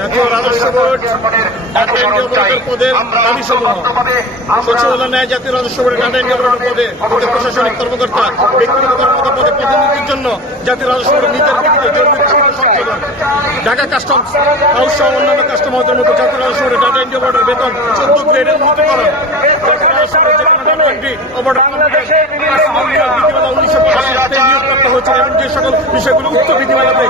জাতীয় রাজস্ব বোর্ড পদের দাবি সমূহ সচিবালয় ন্যায় জাতীয় রাজস্ব বোর্ডের ডাটা এন্ট্রি অপারেটর পদে প্রশাসনিক কর্মকর্তা ব্যক্তিগত কর্মকর্তা পদে প্রতিনিধির জন্য জাতীয় রাজস্ব বোর্ডের নীতির ভিত্তিতে জরুরি সংশোধন। ঢাকা কাস্টমস হাউস সহ অন্যান্য কাস্টমারদের মতো জাতীয় রাজস্ব বোর্ডের ডাটা এন্ট্রি অপারেটর বেতন 14 গ্রেডের উন্নীতকরণ। জাতীয় রাজস্ব বোর্ডের যে কোনো ডাটা এন্ট্রি অপারেটর বিধিমালা 1985 নিয়োগপ্রাপ্ত হয়েছে এবং যে সকল বিষয়গুলো উক্ত বিধিমালাতে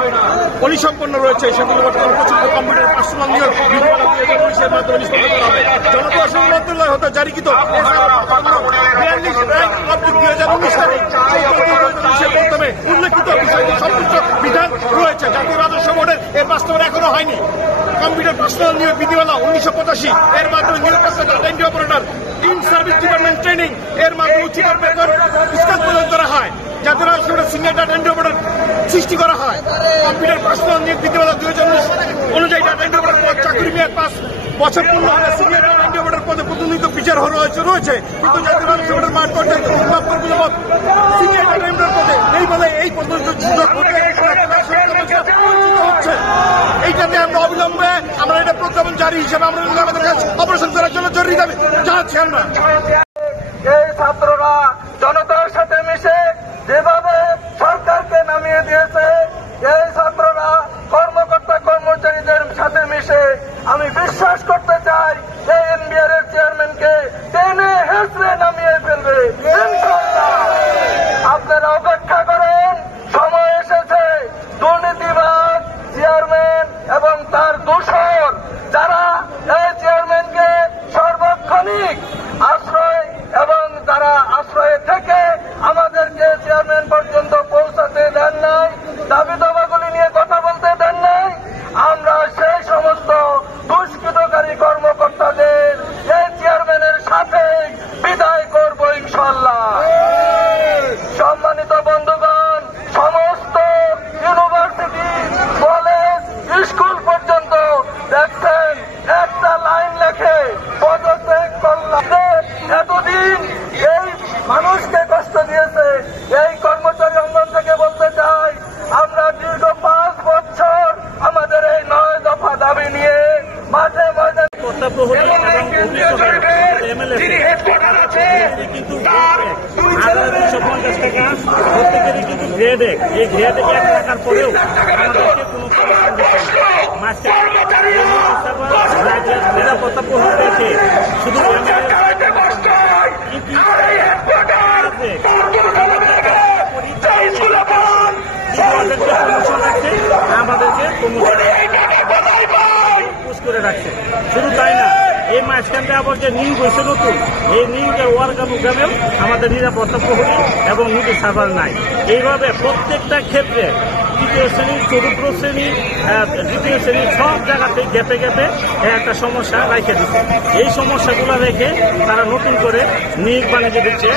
পরিসম্পন্ন রয়েছে সেগুলো বর্তমানে প্রচলিত কম্পিউটার পার্সোনাল নিয়োগ বিধিমালা 2019-এর মাধ্যমে নিষ্পন্ন করা হবে। জনপ্রশাসন মন্ত্রণালয় হতে জারিকৃত 42/2019 মাধ্যমে উল্লেখিত বিষয়টি সম্পূর্ণ বিধান রয়েছে। জাতীয় রাজস্ব বোর্ডের এর বাস্তবায়ন এখনো হয়নি। কম্পিউটার পার্সোনাল নিয়োগ বিধিমালা 1985 এর মাধ্যমে নিয়োগপ্রাপ্ত data entry operator in service department training এর মাধ্যমে উচ্চতর বেতন স্কেল প্রদান করা হয়। জাতীয় রাজস্ব বোর্ডের সিনিয়র ডাটা এন্ট্রি অপারেটর সৃষ্টি করা হয়। কম্পিউটার পার্সোনাল নিয়োগ বিধিমালা 2019 অনুযায়ী ডাটা এন্ট্রি অপারেটর পদ চাকরি মেয়াদ 5 বছর পূর্ণ হলে সিনিয়র ডাটা এন্ট্রি অপারেটর পদে প্রতিনিধিত্ব বিচার রয়েছে, কিন্তু জাতীয় রাজস্ব বোর্ডের মাঠ পর্যায়ে সিনিয়র ডাটা এন্ট্রি পদে নেই বলে এই পর্যন্ত হচ্ছে। এইটাতে আমরা অবিলম্বে আমরা এটা প্রজ্ঞাপন জারি হিসেবে আমরা আমাদের কাছে অপারেশন করার জন্য জরুরি দাবি জানাচ্ছি। আমরা এই ছাত্ররা জনতার সাথে মিশে যেভাবে সরকারকে নামিয়ে দিয়েছে, এই ছাত্ররা কর্মকর্তা কর্মচারীদের সাথে মিশে আমি বিশ্বাস করতে চাই এই এনবিআর এর চেয়ারম্যানকে টেনে হেঁচড়ে নামিয়ে ফেলবে। আপনারা অপেক্ষা করেন, সময় এসেছে। দুর্নীতিবাদ চেয়ারম্যান এবং তার দূষণ যারা এই চেয়ারম্যানকে সার্বক্ষণিক আশ্রয় এবং তারা আশ্রয়ে থেকে আমাদেরকে চেয়ারম্যান পর্যন্ত পৌঁছাতে দেন নাই, দাবি দাবাগুলি নিয়ে কথা বলতে দেন নাই। আমরা সেই সমস্ত দুষ্কৃতকারী কর্মকর্তাদের এই চেয়ারম্যানের সাথে বিদায় করব ইনশাআল্লাহ। সম্মানিত বন্ধুগণ, সমস্ত ইউনিভার্সিটি, কলেজ, স্কুল পর্যন্ত দেখছেন একটা লাইন লেখে পদত্যাগ করলাম। এতদিন এই মানুষকে কষ্ট দিয়েছে এই কর্মচারী অঙ্গন থেকে বলতে চাই, আমরা দীর্ঘ 5 বছর আমাদের এই 9 দফা দাবি নিয়ে মাঠে ময়দানে প্রত্যেকেরই কিন্তু গ্রেড এক, এই গ্রেড এক থাকার পরেও আমাদেরকে কোনো নিরাপত্তা প্রহরী রেখে শুধু আমাদেরকে করে রাখছে। শুধু তাই না, এই মাঝখানটা আবার যে নিয়োগ হয়েছে নতুন, এই নিয়োগের ওয়ার্কানুগ্রামেও আমাদের নিরাপত্তা প্রহরী এবং নোটিশ সার্ভার নাই। এইভাবে প্রত্যেকটা ক্ষেত্রে তৃতীয় শ্রেণী, চতুর্থ শ্রেণী, দ্বিতীয় শ্রেণী সব জায়গাতে গ্যাপে গ্যাপে একটা সমস্যা রেখে দিচ্ছে। এই সমস্যাগুলো রেখে তারা নতুন করে নিয়োগ বাণিজ্য দিচ্ছে,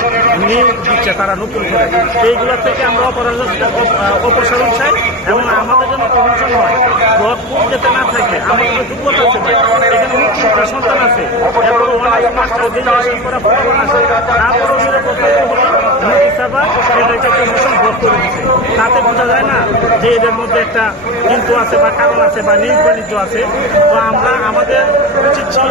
নিয়োগ দিচ্ছে তারা নতুন করে। এইগুলো থেকে আমরা অপসারণ চাই এবং আমাদের জন্য প্রমোশন হয়। পদ যেতে না থাকলে আমাদের দুর্বলতা আছে, এখানে মুখ্য সন্তান আছে, এবং অনেক মাস্টার গ্রাজুয়েশন করা প্রয়োজন আছে, তারপরেও নিরাপত্তা নোটিশ সার্ভার এদেরকে প্রমোশন ভোগ করে দিচ্ছে। তাতে বোঝা যায় না যে এদের মধ্যে একটা কিন্তু আছে বা কারণ আছে বা নিয়োগ বাণিজ্য আছে। তো আমরা আমাদের উচিত ছিল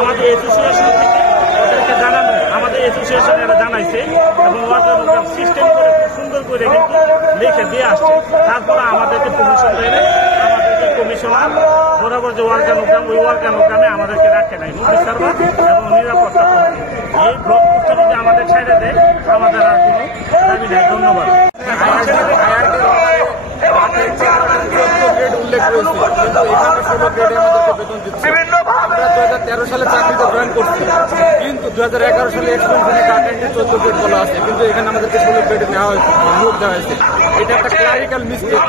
আমাদের অ্যাসোসিয়েশন থেকে এদেরকে জানানো, আমাদের অ্যাসোসিয়েশন এরা জানাইছে এবং ওয়ার্কার সিস্টেম করে খুব সুন্দর করে কিন্তু লিখে দিয়ে আসছে। তারপরে আমাদেরকে প্রমোশন দেয়, আমাদেরকে কমিশনার বরাবর যে ওয়ার্কানুগ্রাম, ওই ওয়ার্কানুগ্রামে আমাদেরকে রাখে নাই। নোটিশ সার্ভার এবং নিরাপত্তা প্রহরী এই ব্লক পোস্টে যদি আমাদের ছেড়ে দেয় আমাদের আর কোনো দাবি নেই। ধন্যবাদ। আমরা 2013 সালে চাকরিতে জয়েন করছি, কিন্তু 2011 সালে এক্সটেনশনে ডাটা এন্ট্রি 14 গ্রেড বলা আছে, কিন্তু এখানে আমাদেরকে 16 গ্রেডে নেওয়া হয়েছে, নিয়োগ দেওয়া হয়েছে। এটা একটা ক্লারিক্যাল মিস্টেক।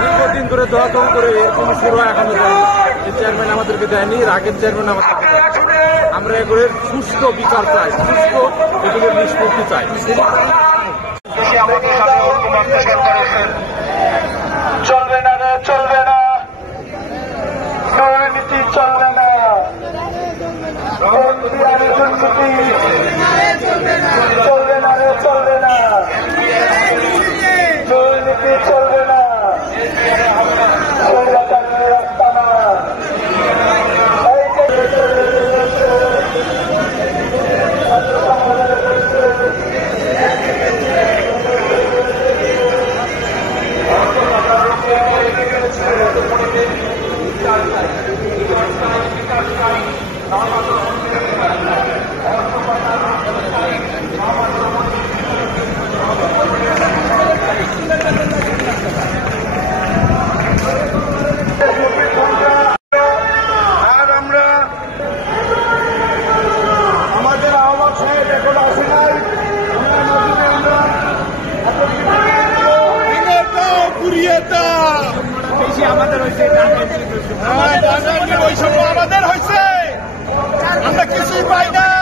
দীর্ঘদিন ধরে দোয়াদম করে এর কোনো শুরু এখনো দেয়নি। এই চেয়ারম্যান আমাদেরকে দেয়নি, আগের চেয়ারম্যান আমাদেরকে দেয়নি। আমরা এগুলোর সুষ্ঠু বিচার চাই, সুষ্ঠু এগুলোর নিষ্পত্তি চাই। চলবে না রে, চলবে না, দুর্নীতি চলবে না। বেশি আমাদের হয়েছে বৈষম্য আমাদের হয়েছে, আমরা কিছুই পাই না।